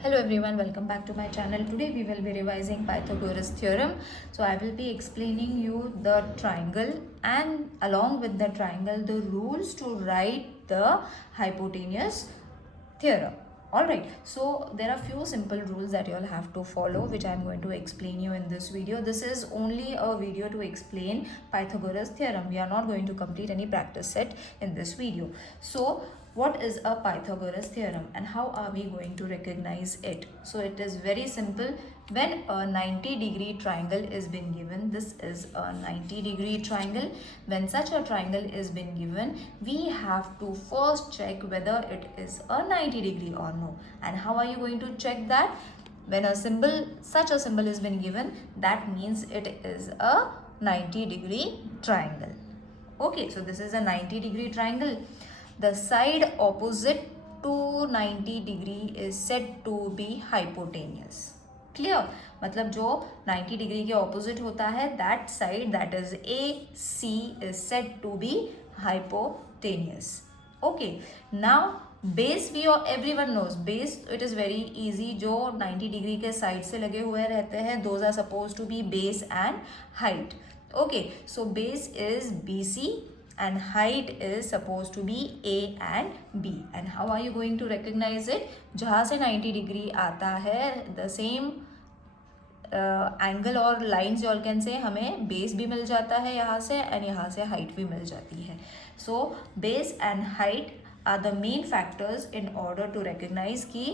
Hello everyone, welcome back to my channel. Today we will be revising Pythagoras theorem. So I will be explaining you the triangle and along with the triangle the rules to write the hypotenuse theorem. Alright, so there are few simple rules that you all have to follow which I am going to explain you in this video. This is only a video to explain Pythagoras theorem. We are not going to complete any practice set in this video. So what is a Pythagoras theorem and how are we going to recognize it? So it is very simple. When a 90-degree triangle is been given, this is a 90-degree triangle. When such a triangle is been given, we have to first check whether it is a 90-degree or no. And how are you going to check that? When a symbol, such a symbol is been given, that means it is a 90-degree triangle. Okay, so this is a 90-degree triangle. The side opposite to 90 degree is said to be hypotenuse. Clear? मतलब जो 90 degree के opposite होता है that side, that is AC, is said to be hypotenuse. Okay, now base we everyone knows base, it is very easy. जो 90 degree के side से लगे हुए रहते हैं those are supposed to be base and height. Okay, so base is BC and height is supposed to be A and B. And how are you going to recognize it? जहाँ से 90 degree आता है the same angle और lines all can say हमें base भी मिल जाता है यहाँ से एंड यहाँ से हाइट भी मिल जाती है. So base and height are the main factors in order to recognise कि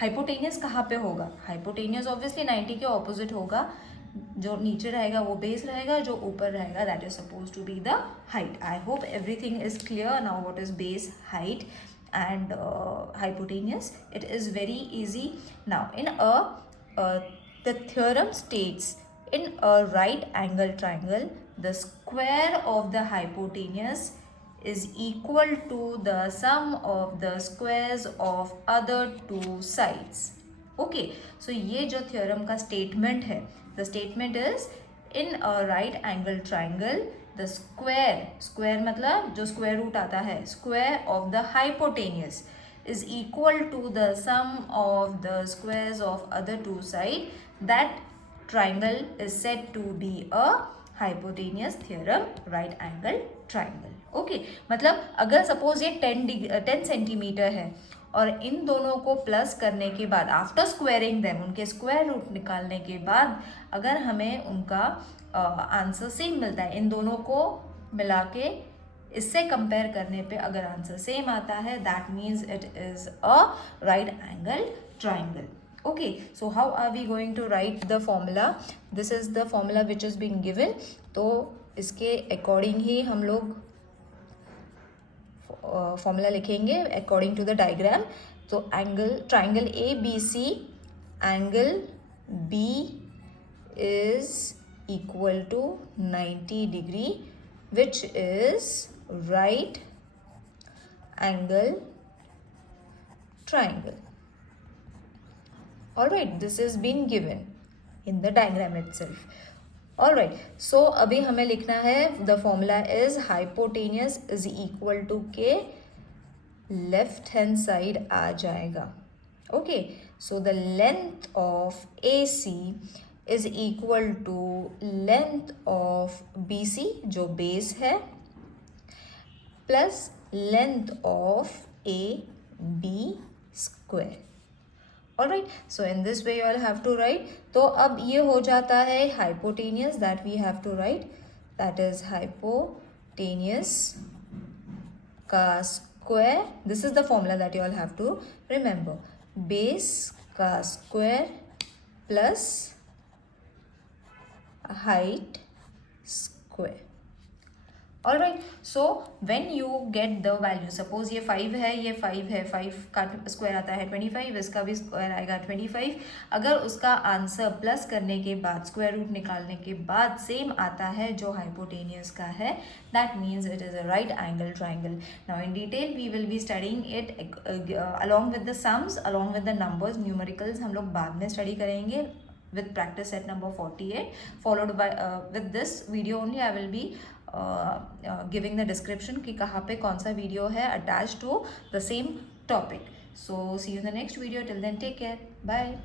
हाइपोटेनियस कहाँ पे होगा. हाइपोटेनियस ऑब्वियसली 90 के ऑपोजिट होगा. जो नीचे रहेगा वो बेस रहेगा, जो ऊपर रहेगा that is suppose to be the height. I hope everything is clear now. What is base, height and hypotenuse? It is very easy. Now in the theorem states in a right angle triangle the square of the hypotenuse is equal to the sum of the squares of other two sides. Okay, so ये जो theorem का statement है, the statement is in a right angle triangle the square मतलब जो square root आता है, square of the hypotenuse is equal to the sum of the squares of other two sides. That triangle is said to be a hypotenuse theorem, right angle triangle. Okay, मतलब अगर suppose ये 10 centimetre है और इन दोनों को plus करने के बाद आफ्टर स्क्वायरिंग देम, उनके स्क्वायर रूट निकालने के बाद अगर हमें उनका आंसर सेम मिलता है, इन दोनों को मिला के इससे कंपेयर करने पे अगर आंसर सेम आता है that means it is a right angle triangle. Okay, so how are we going to write the formula? This is the formula which is been given. तो इसके अकॉर्डिंग ही हम लोग फॉर्मूला लिखेंगे अकॉर्डिंग टू द डायग्राम. तो angle triangle A B C, angle B is equal to 90 degree which is right angle triangle. All right, this is been given in the diagram itself. All right, so अभी हमें लिखना है the formula is hypotenuse is equal to के left hand side आ जाएगा. Okay, so the length of AC is equal to length of BC जो base है plus length of AB square. Alright, so in this way you all have to write. तो अब ये हो जाता है hypotenuse that we have to write, that is hypotenuse का square. This is the formula that you all have to remember. Base का square plus height square. All right, so when you get the value, suppose ये 5 है, ये 5 है, 5 का square आता है 25, इसका भी स्क्वायर आएगा 25. अगर उसका आंसर प्लस करने के बाद स्क्वायर रूट निकालने के बाद सेम आता है जो हाइपोटेनियस का है, that means it is a right angle triangle. Now in detail we will be studying it along with the sums, along with the numbers, numericals हम लोग बाद में स्टडी करेंगे with practice set number 48, followed by with this video only I will be giving the description कि कहाँ पे कौन सा वीडियो है attached to the same topic. So see you in the next video. Till then, take care. Bye.